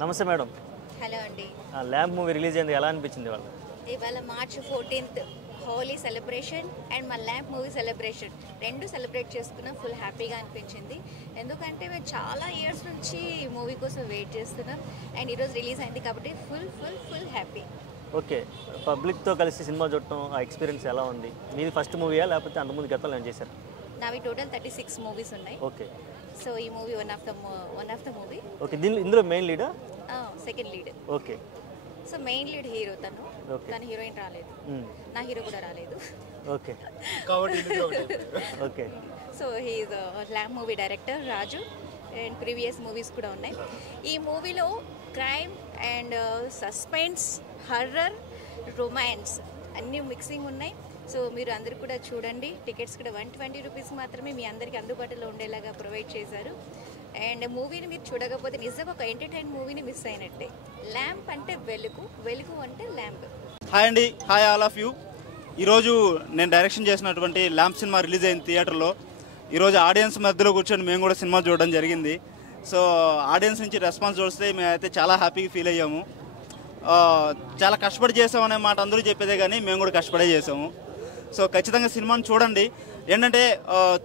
నమస్తే madam. Hello అండి. Lamp movie release అయింది, ఎలా అనిపించింది వాళ్ళు? ఇవాళ March 14th Holi celebration and మా ల్యాంప్ మూవీ సెలబ్రేషన్ రెండు సెలబ్రేట్ చేసుకున్నాం. ఫుల్ హ్యాపీగా అనిపించింది. ఎందుకంటే మేము చాలా ఇయర్స్ నుంచి ఈ మూవీ కోసం వెయిట్ చేస్తున్నాం అండ్ ఈరోజు రిలీజ్ అయింది కాబట్టి ఫుల్ హ్యాపీ. ఓకే, పబ్లిక్తో కలిసి సినిమా చూడటం ఆ ఎక్స్పీరియన్స్ ఎలా ఉంది? మీది ఫస్ట్ మూవీయా లేకపోతే అంతకుముందు గతంలో ఏం చేశారు? నావి టోటల్ 36 మూవీస్ ఉన్నాయి. ఓకే, సో ఈ movie one of the movie. Okay, ఇందులో మెయిన్ లీడా? Second lead. Okay, so main lead hero తను. ఓకే, తన హీరోయిన్ రాలేదు, నా హీరో కూడా రాలేదు. Okay okay. So he's lamp movie director Raju and previous movies కూడా ఉన్నాయి. ఈ మూవీలో crime and suspense, horror, romance అన్నీ మిక్సింగ్ ఉన్నాయి. సో మీరు అందరు కూడా చూడండి. టికెట్స్ కూడా 120 రూపీస్ మాత్రమే మీ అందరికీ అందుబాటులో ఉండేలాగా ప్రొవైడ్ చేశారు. అండ్ మూవీని మీరు చూడకపోతే నిజంగా ఒక ఎంటర్టైన్ మూవీని మిస్ అయినట్టే. ల్యాంప్ అంటే వెలుగు, వెలుగు అంటే ల్యాంప్. హాయ్ అండి, హాయ్ ఆల్ ఆఫ్ యూ. ఈరోజు నేను డైరెక్షన్ చేసినటువంటి ల్యాంప్ సినిమా రిలీజ్ అయింది థియేటర్లో. ఈరోజు ఆడియన్స్ మధ్యలో కూర్చొని మేము కూడా సినిమా చూడడం జరిగింది. సో ఆడియన్స్ నుంచి రెస్పాన్స్ చూస్తే మేమైతే చాలా హ్యాపీగా ఫీల్ అయ్యాము. చాలా కష్టపడి చేసామనే మాట అందరూ చెప్పేదే కానీ మేము కూడా కష్టపడే చేసాము. సో ఖచ్చితంగా సినిమాని చూడండి. ఏంటంటే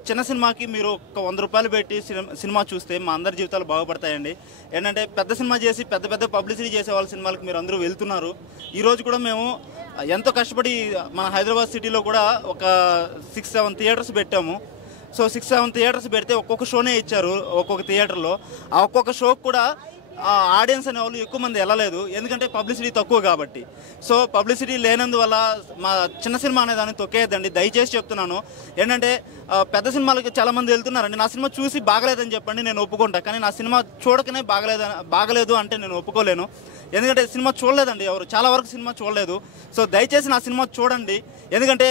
చిన్న సినిమాకి మీరు ఒక 100 రూపాయలు పెట్టి సినిమా చూస్తే మా అందరి జీవితాలు బాగుపడతాయండి. ఏంటంటే పెద్ద సినిమా చేసి పెద్ద పబ్లిసిటీ చేసే వాళ్ళ సినిమాలకు మీరు అందరూ వెళ్తున్నారు. ఈరోజు కూడా మేము ఎంతో కష్టపడి మన హైదరాబాద్ సిటీలో కూడా ఒక 6-7 థియేటర్స్ పెట్టాము. సో 6-7 థియేటర్స్ పెడితే ఒక్కొక్క షోనే ఇచ్చారు ఒక్కొక్క థియేటర్లో. ఆ ఒక్కొక్క షోకి కూడా ఆడియన్స్ అనే వాళ్ళు ఎక్కువ మంది వెళ్ళలేదు, ఎందుకంటే పబ్లిసిటీ తక్కువ కాబట్టి. సో పబ్లిసిటీ లేనందువల్ల మా చిన్న సినిమా అనే దాన్ని తొక్కేయద్దండి, దయచేసి చెప్తున్నాను. ఏంటంటే పెద్ద సినిమాలకి చాలామంది వెళ్తున్నారండి. నా సినిమా చూసి బాగలేదని చెప్పండి, నేను ఒప్పుకుంటా. కానీ నా సినిమా చూడకనే బాగలేదు అంటే నేను ఒప్పుకోలేను. ఎందుకంటే సినిమా చూడలేదండి ఎవరు, చాలా వరకు సినిమా చూడలేదు. సో దయచేసి నా సినిమా చూడండి. ఎందుకంటే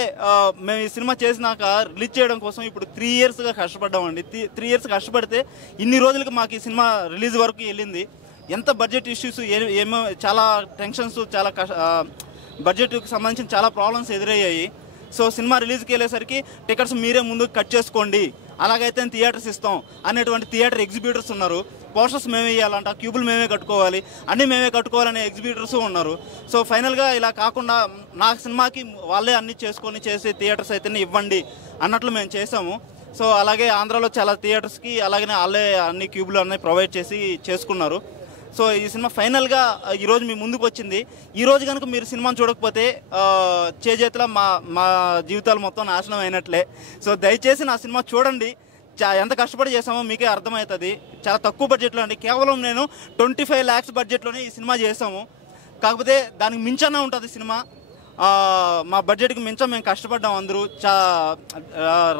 మేము ఈ సినిమా చేసినాక రిలీజ్ చేయడం కోసం ఇప్పుడు 3 ఇయర్స్గా కష్టపడ్డామండి. 3 ఇయర్స్ కష్టపడితే ఇన్ని రోజులకి మాకు ఈ సినిమా రిలీజ్ వరకు వెళ్ళింది. ఎంత బడ్జెట్ ఇష్యూస్, ఏమో చాలా టెన్షన్స్, చాలా బడ్జెట్కి సంబంధించిన చాలా ప్రాబ్లమ్స్ ఎదురయ్యాయి. సో సినిమా రిలీజ్కి వెళ్ళేసరికి టికెట్స్ మీరే ముందు కట్ చేసుకోండి, అలాగైతే థియేటర్స్ ఇస్తాం అనేటువంటి థియేటర్ ఎగ్జిబ్యూటర్స్ ఉన్నారు. పోస్టర్స్ మేమే ఇవ్వాలంట, క్యూబులు మేమే కట్టుకోవాలి, అన్నీ మేమే కట్టుకోవాలనే ఎగ్జిబ్యూటర్స్ ఉన్నారు. సో ఫైనల్గా ఇలా కాకుండా నా సినిమాకి వాళ్ళే అన్నీ చేసే థియేటర్స్ అయితేనే ఇవ్వండి అన్నట్లు మేము చేసాము. సో అలాగే ఆంధ్రాలో చాలా థియేటర్స్కి అలాగనే వాళ్ళే అన్ని క్యూబులు అన్నీ ప్రొవైడ్ చేసి చేసుకున్నారు. సో ఈ సినిమా ఫైనల్గా ఈరోజు మీ ముందుకు వచ్చింది. ఈరోజు కనుక మీరు సినిమాను చూడకపోతే చేజేతుల మా జీవితాలు మొత్తం నాశనం అయినట్లే. సో దయచేసి నా సినిమా చూడండి. ఎంత కష్టపడి చేసామో మీకే అర్థమవుతుంది. చాలా తక్కువ బడ్జెట్లో అండి, కేవలం నేను 25 lakhs బడ్జెట్లోనే ఈ సినిమా చేసాము. కాకపోతే దానికి మించనే ఉంటుంది సినిమా. మా బడ్జెట్కి మించ మేము కష్టపడ్డాం. అందరూ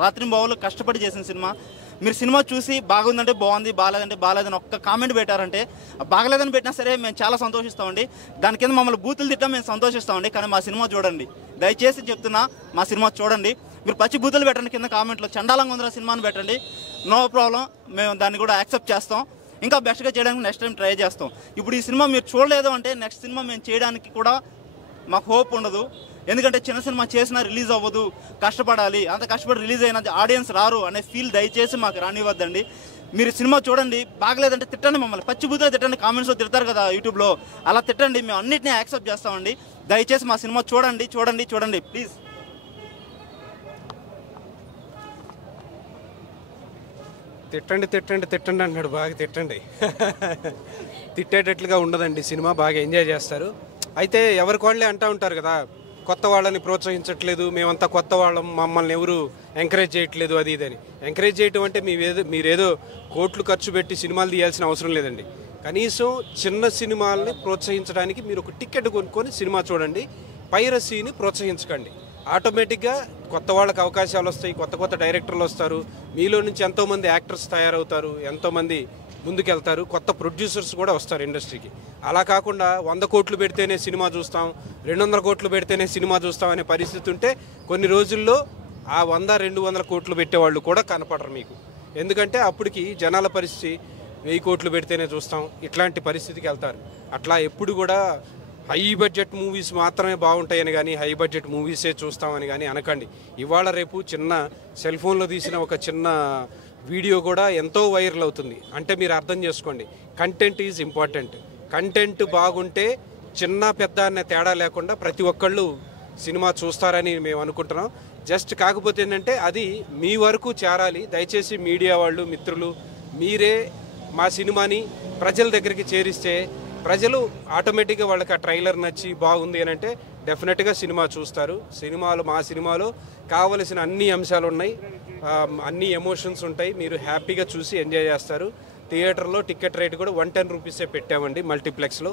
రాత్రి బావులు కష్టపడి చేసిన సినిమా. మీరు సినిమా చూసి బాగుందంటే బాగుంది, బాగాలేదంటే బాగాలేదని ఒక్క కామెంట్ పెట్టారంటే, బాగలేదని పెట్టినా సరే మేము చాలా సంతోషిస్తామండి. దాని కింద మమ్మల్ని బూతులు తిట్టా మేము సంతోషిస్తామండి. కానీ మా సినిమా చూడండి, దయచేసి చెప్తున్నా, మా సినిమా చూడండి. మీరు పచ్చి బూతులు పెట్టండి కింద కామెంట్లో, చండాలంగా ఉందిరా సినిమాని పెట్టండి, నో ప్రాబ్లం, మేము దాన్ని కూడా యాక్సెప్ట్ చేస్తాం. ఇంకా బెస్ట్గా చేయడానికి నెక్స్ట్ టైం ట్రై చేస్తాం. ఇప్పుడు ఈ సినిమా మీరు చూడలేదు అంటే నెక్స్ట్ సినిమా మేము చేయడానికి కూడా మాకు హోప్ ఉండదు. ఎందుకంటే చిన్న సినిమా చేసినా రిలీజ్ అవ్వదు, కష్టపడాలి, అంత కష్టపడి రిలీజ్ అయిన ఆడియన్స్ రారు అనే ఫీల్ దయచేసి మాకు రానివ్వద్దండి. మీరు సినిమా చూడండి, బాగలేదంటే తిట్టండి, మమ్మల్ని పచ్చి బూతులు తిట్టండి, కామెంట్స్లో తిడతారు కదా యూట్యూబ్లో, అలా తిట్టండి, మేము అన్నింటినీ యాక్సెప్ట్ చేస్తామండి. దయచేసి మా సినిమా చూడండి ప్లీజ్. తిట్టండి అన్నాడు, బాగా తిట్టండి. తిట్టేటట్లుగా ఉండదండి సినిమా, బాగా ఎంజాయ్ చేస్తారు. అయితే ఎవరికి వాళ్ళే అంటూ ఉంటారు కదా, కొత్త వాళ్ళని ప్రోత్సహించట్లేదు, మేమంతా కొత్త వాళ్ళం, మమ్మల్ని ఎవరు ఎంకరేజ్ చేయట్లేదు అది ఇదని. ఎంకరేజ్ చేయటం అంటే మీరేదో కోట్లు ఖర్చు పెట్టి సినిమాలు తీయాల్సిన అవసరం లేదండి. కనీసం చిన్న సినిమాలని ప్రోత్సహించడానికి మీరు ఒక టికెట్ కొనుక్కొని సినిమా చూడండి. పైరసీని ప్రోత్సహించకండి. ఆటోమేటిక్గా కొత్త వాళ్ళకి అవకాశాలు వస్తాయి, కొత్త డైరెక్టర్లు వస్తారు, మీలో నుంచి ఎంతోమంది యాక్టర్స్ తయారవుతారు, ఎంతోమంది ముందుకెళ్తారు, కొత్త ప్రొడ్యూసర్స్ కూడా వస్తారు ఇండస్ట్రీకి. అలా కాకుండా 100 కోట్లు పెడితేనే సినిమా చూస్తాం, 200 కోట్లు పెడితేనే సినిమా చూస్తాం అనే పరిస్థితి ఉంటే కొన్ని రోజుల్లో ఆ 100-200 కోట్లు పెట్టేవాళ్ళు కూడా కనపడరు మీకు. ఎందుకంటే అప్పటికి జనాల పరిస్థితి 1000 కోట్లు పెడితేనే చూస్తాం ఇట్లాంటి పరిస్థితికి వెళ్తారు. అట్లా ఎప్పుడు కూడా హై బడ్జెట్ మూవీస్ మాత్రమే బాగుంటాయని కానీ హై బడ్జెట్ మూవీసే చూస్తామని కానీ అనకండి. ఇవాళ రేపు చిన్న సెల్ ఫోన్లో తీసిన ఒక చిన్న వీడియో కూడా ఎంతో వైరల్ అవుతుంది. అంటే మీరు అర్థం చేసుకోండి, కంటెంట్ ఈజ్ ఇంపార్టెంట్. కంటెంట్ బాగుంటే చిన్న పెద్ద అనే తేడా లేకుండా ప్రతి ఒక్కళ్ళు సినిమా చూస్తారని మేము అనుకుంటున్నాం. జస్ట్ కాకపోతే ఏంటంటే అది మీ వరకు చేరాలి. దయచేసి మీడియా వాళ్ళు, మిత్రులు, మీరే మా సినిమాని ప్రజల దగ్గరికి చేరిస్తే ప్రజలు ఆటోమేటిక్గా వాళ్ళకి ఆ ట్రైలర్ నచ్చి బాగుంది అని అంటే డెఫినెట్గా సినిమా చూస్తారు. మా సినిమాలో కావలసిన అన్ని అంశాలు ఉన్నాయి, అన్ని ఎమోషన్స్ ఉంటాయి. మీరు హ్యాపీగా చూసి ఎంజాయ్ చేస్తారు. థియేటర్లో టికెట్ రేట్ కూడా 110 రూపీసే పెట్టామండి మల్టీప్లెక్స్లో.